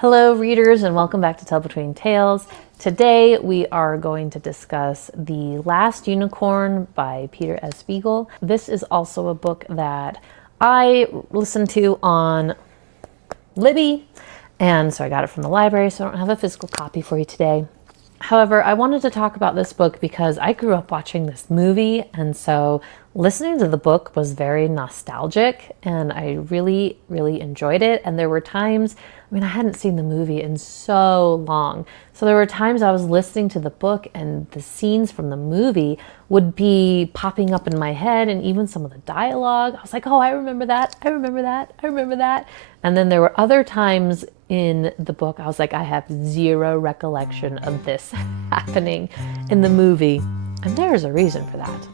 Hello, readers, and welcome back to Tell Between Tales. Today we are going to discuss The Last Unicorn by Peter S. Beagle. This is also a book that I listened to on Libby, and so I got it from the library, so I don't have a physical copy for you today. However, I wanted to talk about this book because I grew up watching this movie, and so listening to the book was very nostalgic, and I really, really enjoyed it. And there were times, I hadn't seen the movie in so long. So there were times I was listening to the book and the scenes from the movie would be popping up in my head, and even some of the dialogue. I was like, oh, I remember that. I remember that. I remember that. And then there were other times in the book, I was like, I have zero recollection of this happening in the movie. And there's a reason for that.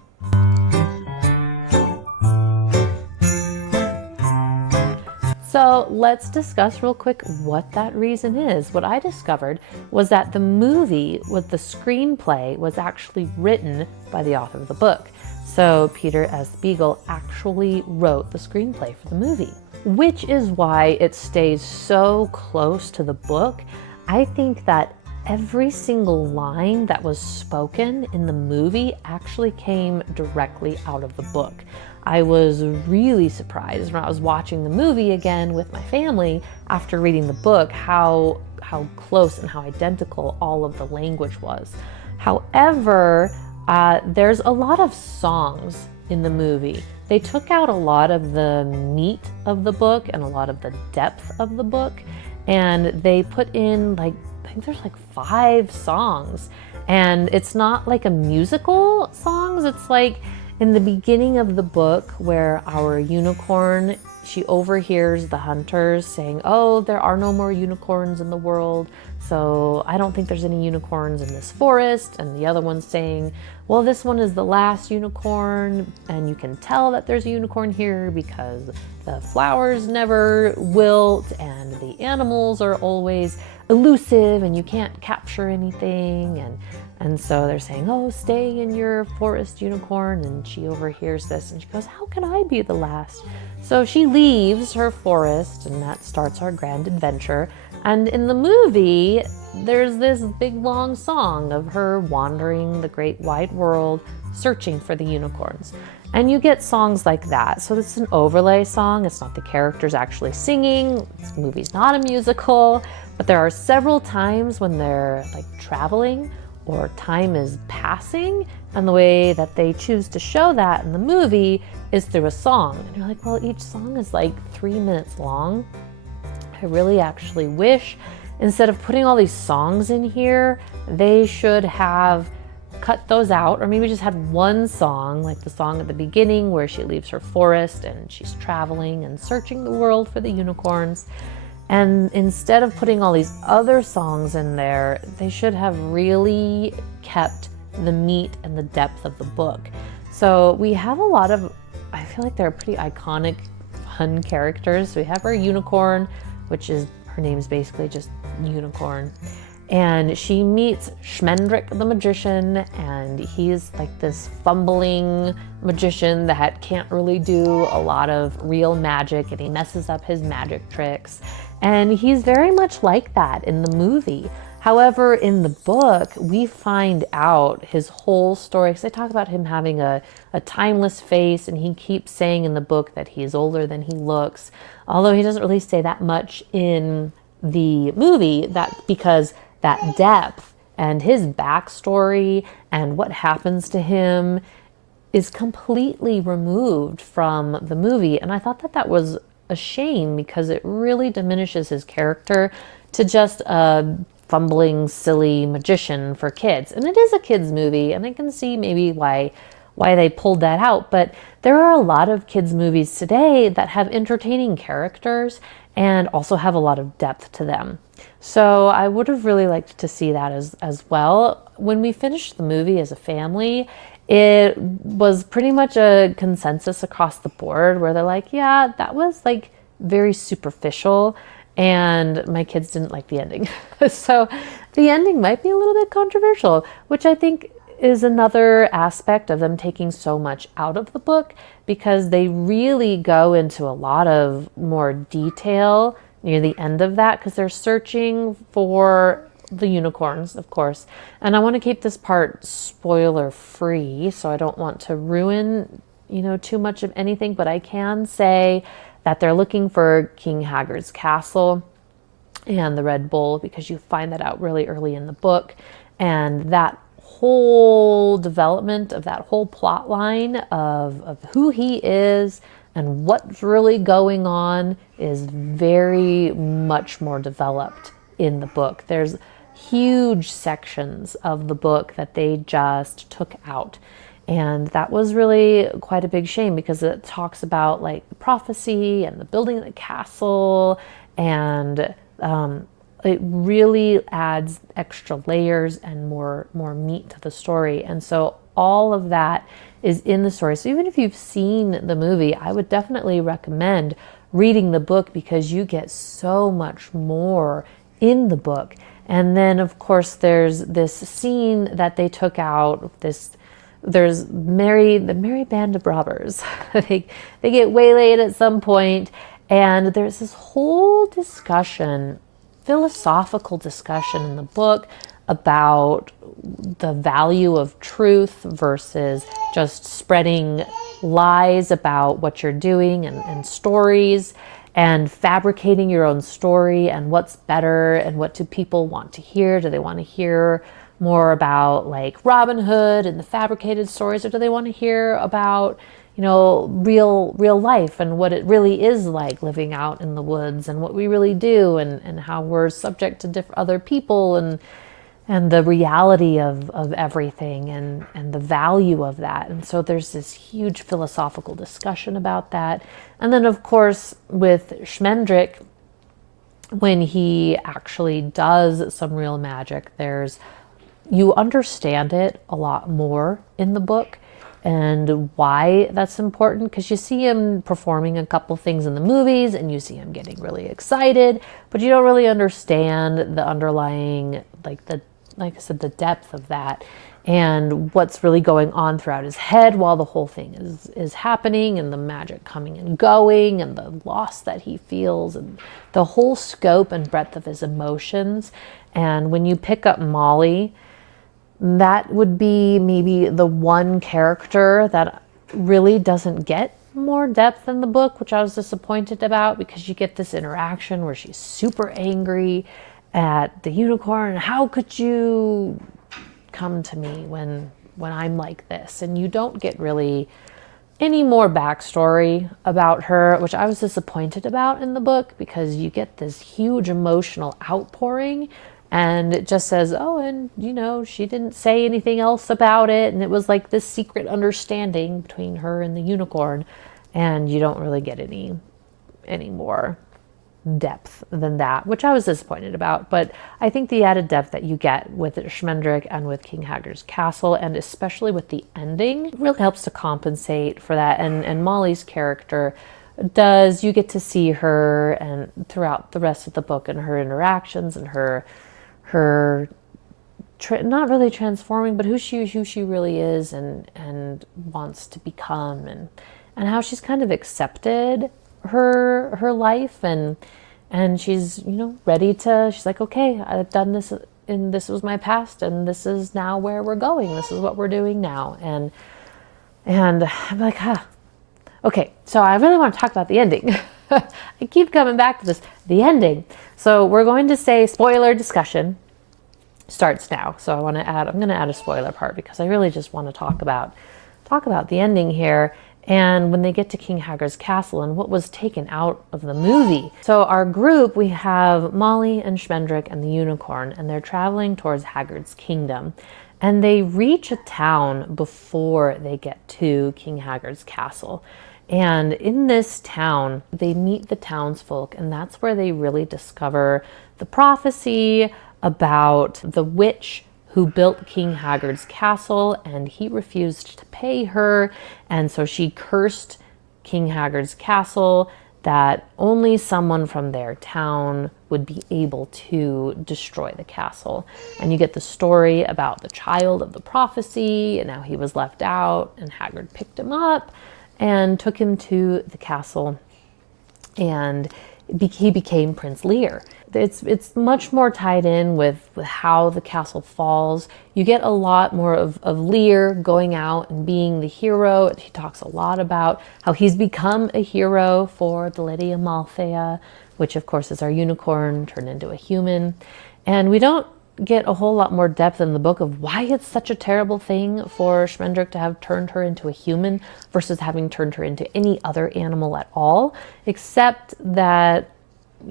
So let's discuss real quick what that reason is. What I discovered was that the movie with the screenplay was actually written by the author of the book. So Peter S. Beagle actually wrote the screenplay for the movie, which is why it stays so close to the book. I think that every single line that was spoken in the movie actually came directly out of the book. I was really surprised when I was watching the movie again with my family after reading the book, how close and how identical all of the language was. However, there's a lot of songs in the movie. They took out a lot of the meat of the book and a lot of the depth of the book, and they put in I think there's 5 songs, and it's not like a musical songs. It's like in the beginning of the book where our unicorn, she overhears the hunters saying, oh, there are no more unicorns in the world, so I don't think there's any unicorns in this forest. And the other one's saying, well, this one is the last unicorn, and you can tell that there's a unicorn here because the flowers never wilt and the animals are always elusive and you can't capture anything. And so they're saying, oh, stay in your forest, unicorn. And she overhears this and she goes, how can I be the last? So she leaves her forest, and that starts our grand adventure. And in the movie, there's this big long song of her wandering the great wide world, searching for the unicorns. And you get songs like that. So it's an overlay song. It's not the characters actually singing. This movie's not a musical, but there are several times when they're traveling or time is passing, and the way that they choose to show that in the movie is through a song. And you're like, well, each song is 3 minutes long. I really actually wish, instead of putting all these songs in here, they should have cut those out, or maybe just had one song, like the song at the beginning where she leaves her forest and she's traveling and searching the world for the unicorns. And instead of putting all these other songs in there, they should have really kept the meat and the depth of the book. So we have a lot of, I feel like they're pretty iconic, fun characters. So we have our unicorn, which is, her name's basically just Unicorn. And she meets Schmendrick the magician, and he's this fumbling magician that can't really do a lot of real magic, and he messes up his magic tricks. And he's very much like that in the movie. However, in the book, we find out his whole story, because they talk about him having a timeless face, and he keeps saying in the book that he's older than he looks, although he doesn't really say that much in the movie, that because that depth and his backstory and what happens to him is completely removed from the movie. And I thought that that was a shame, because it really diminishes his character to just a fumbling, silly magician for kids. And it is a kids movie, and I can see maybe why they pulled that out. But there are a lot of kids movies today that have entertaining characters and also have a lot of depth to them. So I would have really liked to see that as well. When we finished the movie as a family, it was pretty much a consensus across the board where they're like, yeah, that was very superficial, and my kids didn't like the ending. So the ending might be a little bit controversial, which I think is another aspect of them taking so much out of the book, because they really go into a lot of more detail near the end of that, because they're searching for the unicorns, of course. And I want to keep this part spoiler free, so I don't want to ruin, too much of anything, but I can say that they're looking for King Haggard's castle and the Red Bull, because you find that out really early in the book. And that whole development of that whole plot line of who he is and what's really going on is very much more developed in the book. There's huge sections of the book that they just took out. And that was really quite a big shame, because it talks about like prophecy and the building of the castle, and it really adds extra layers and more meat to the story. And so all of that is in the story. So even if you've seen the movie, I would definitely recommend reading the book, because you get so much more in the book. And then of course there's this scene that they took out, there's the merry band of robbers. they get waylaid at some point, and there's this whole discussion, philosophical discussion in the book about the value of truth versus just spreading lies about what you're doing, and stories, and fabricating your own story, and what's better, and what do people want to hear. Do they want to hear more about like Robin Hood and the fabricated stories, or do they want to hear about real life and what it really is like living out in the woods, and what we really do, and how we're subject to different other people, and the reality of everything, and the value of that. And so there's this huge philosophical discussion about that. And then of course with Schmendrick, when he actually does some real magic, you understand it a lot more in the book, and why that's important, because you see him performing a couple things in the movies, and you see him getting really excited, but you don't really understand the underlying, like I said, the depth of that, and what's really going on throughout his head while the whole thing is happening, and the magic coming and going, and the loss that he feels, and the whole scope and breadth of his emotions. And when you pick up Molly, that would be maybe the one character that really doesn't get more depth in the book, which I was disappointed about, because you get this interaction where she's super angry at the unicorn. How could you come to me when I'm like this? And you don't get really any more backstory about her, which I was disappointed about in the book, because you get this huge emotional outpouring, and it just says, oh, and she didn't say anything else about it, and it was like this secret understanding between her and the unicorn, and you don't really get any more depth than that, which I was disappointed about. But I think the added depth that you get with Schmendrick and with King Haggard's castle, and especially with the ending, really helps to compensate for that. And Molly's character you get to see her, and throughout the rest of the book, and her interactions, and her not really transforming, but who she really is, and wants to become, and how she's kind of accepted her life, and she's ready to. She's like, okay, I've done this, and this was my past, and this is now where we're going. This is what we're doing now, and I'm like, okay. So I really want to talk about the ending. I keep coming back to this, the ending. So we're going to say spoiler discussion starts now. So I'm going to add a spoiler part, because I really just want to talk about the ending here, and when they get to King Haggard's castle and what was taken out of the movie. So our group, we have Molly and Schmendrick and the unicorn, and they're traveling towards Haggard's kingdom, and they reach a town before they get to King Haggard's castle. And in this town, they meet the townsfolk, and that's where they really discover the prophecy about the witch who built King Haggard's castle, and he refused to pay her, and so she cursed King Haggard's castle that only someone from their town would be able to destroy the castle. And you get the story about the child of the prophecy, and how he was left out, and Haggard picked him up and took him to the castle. And he became Prince Lear. It's much more tied in with how the castle falls. You get a lot more of Lear going out and being the hero. He talks a lot about how he's become a hero for the Lady Amalthea, which of course is our unicorn turned into a human. And we don't get a whole lot more depth in the book of why it's such a terrible thing for Schmendrick to have turned her into a human versus having turned her into any other animal at all, except that,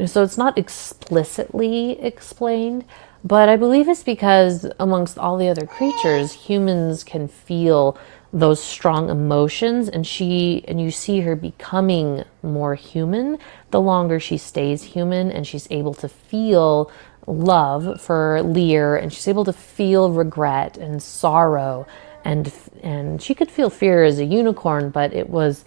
so it's not explicitly explained, but I believe it's because amongst all the other creatures, humans can feel those strong emotions, and you see her becoming more human the longer she stays human, and she's able to feel love for Lear, and she's able to feel regret and sorrow, and she could feel fear as a unicorn, but it was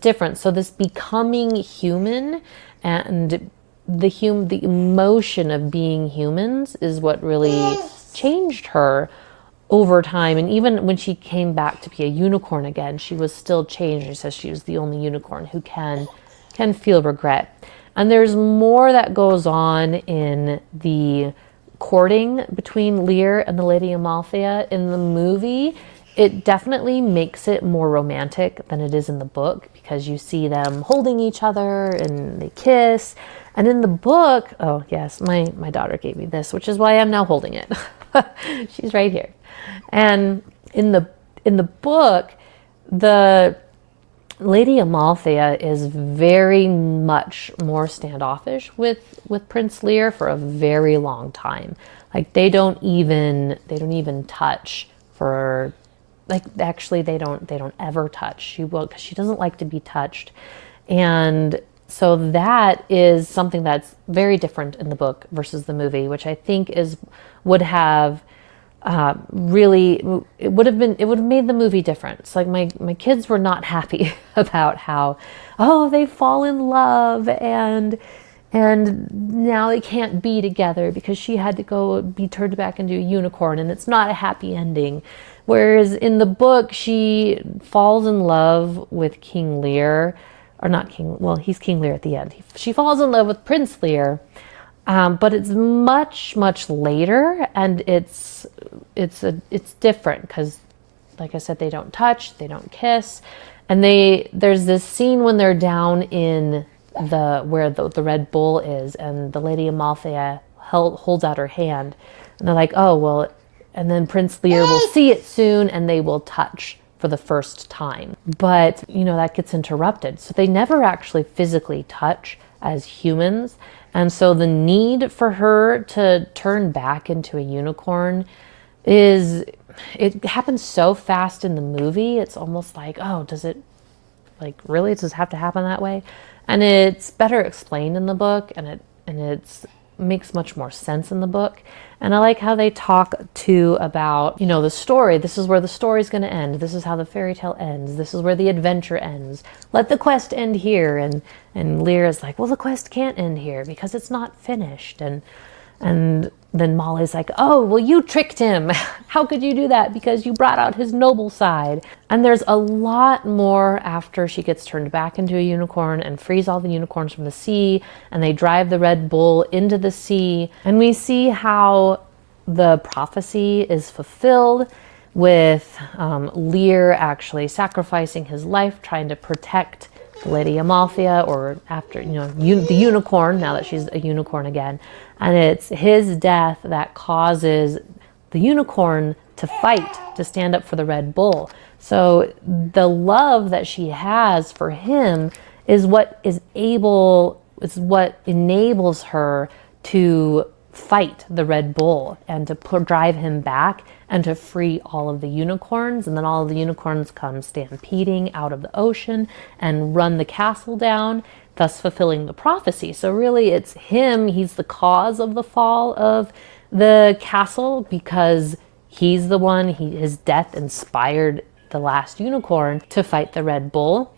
different. So this becoming human and the emotion of being humans is what really changed her over time. And even when she came back to be a unicorn again, she was still changed. She says she was the only unicorn who can feel regret. And there's more that goes on in the courting between Lear and the Lady Amalthea in the movie. It definitely makes it more romantic than it is in the book, because you see them holding each other and they kiss. And in the book, oh yes, my daughter gave me this, which is why I'm now holding it. She's right here. And in the book, the Lady Amalthea is very much more standoffish with Prince Lear for a very long time. Like they don't even touch for, like, actually they don't ever touch. She will, because she doesn't like to be touched. And so that is something that's very different in the book versus the movie, which I think would have really, it would have made the movie different. It's like my kids were not happy about how, oh, they fall in love and now they can't be together because she had to go be turned back into a unicorn, and it's not a happy ending. Whereas in the book, she falls in love with King Lear, or not King, well, he's King Lear at the end. She falls in love with Prince Lear. But it's much, much later, and it's different because, like I said, they don't touch, they don't kiss, and there's this scene when they're down in where the Red Bull is, and the Lady Amalthea holds out her hand, and they're like, oh well, and then Prince Lear will see it soon, and they will touch for the first time, but that gets interrupted, so they never actually physically touch as humans. And so the need for her to turn back into a unicorn it happens so fast in the movie. It's almost like, oh, does it, like, really, does it have to happen that way? And it's better explained in the book, and it's makes much more sense in the book. And I like how they talk too about, the story. This is where the story's going to end. This is how the fairy tale ends. This is where the adventure ends. Let the quest end here. And Lear is like, well, the quest can't end here because it's not finished. And then Molly's like, oh, well, you tricked him. How could you do that? Because you brought out his noble side. And there's a lot more after she gets turned back into a unicorn and frees all the unicorns from the sea. And they drive the Red Bull into the sea. And we see how the prophecy is fulfilled with Lear actually sacrificing his life, trying to protect Lady Amalthea, or after, the unicorn, now that she's a unicorn again. And it's his death that causes the unicorn to fight, to stand up for the Red Bull. So the love that she has for him is what enables her to fight the Red Bull and to drive him back and to free all of the unicorns. And then all of the unicorns come stampeding out of the ocean and run the castle down, thus fulfilling the prophecy. So really it's him, he's the cause of the fall of the castle, because he's the one, his death inspired the last unicorn to fight the Red Bull.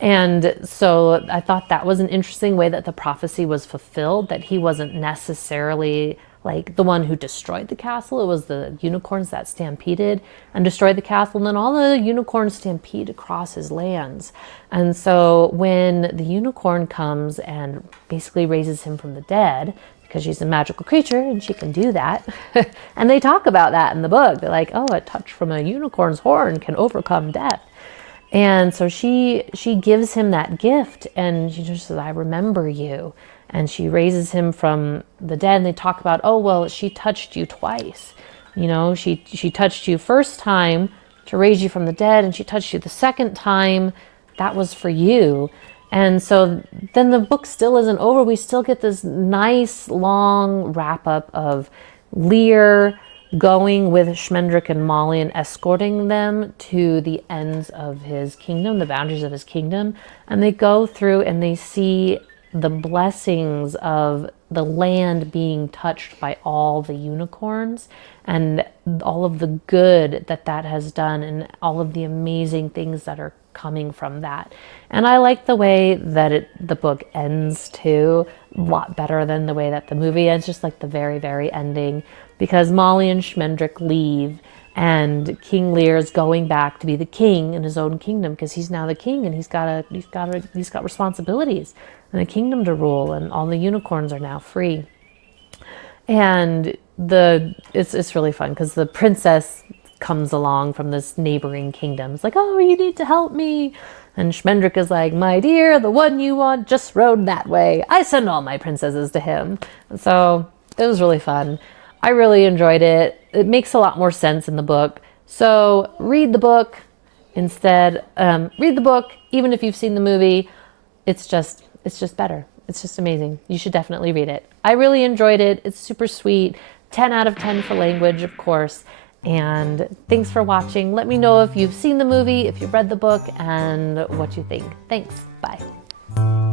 And so I thought that was an interesting way that the prophecy was fulfilled, that he wasn't necessarily like the one who destroyed the castle. It was the unicorns that stampeded and destroyed the castle. And then all the unicorns stampede across his lands. And so when the unicorn comes and basically raises him from the dead, because she's a magical creature and she can do that. And they talk about that in the book. They're like, oh, a touch from a unicorn's horn can overcome death. And so she gives him that gift, and she just says, I remember you. And she raises him from the dead. And they talk about, oh, well, she touched you twice. You know, she touched you first time to raise you from the dead, and she touched you the second time. That was for you. And so then the book still isn't over. We still get this nice long wrap up of Lear going with Schmendrick and Molly and escorting them to the ends of his kingdom, the boundaries of his kingdom. And they go through and they see the blessings of the land being touched by all the unicorns and all of the good that that has done and all of the amazing things that are coming from that. And I like the way that the book ends too, a lot better than the way that the movie ends, just like the very, very ending, because Molly and Schmendrick leave and King Lear is going back to be the king in his own kingdom, because he's now the king and he's got responsibilities and a kingdom to rule, and all the unicorns are now free. And it's really fun because the princess comes along from this neighboring kingdom. It's like, oh, you need to help me. And Schmendrick is like, my dear, the one you want just rode that way. I send all my princesses to him. And so it was really fun. I really enjoyed it. It makes a lot more sense in the book. So read the book instead. Read the book, even if you've seen the movie. It's just better. It's just amazing. You should definitely read it. I really enjoyed it. It's super sweet. 10 out of 10 for language, of course. And thanks for watching. Let me know if you've seen the movie, if you've read the book, and what you think. Thanks. Bye.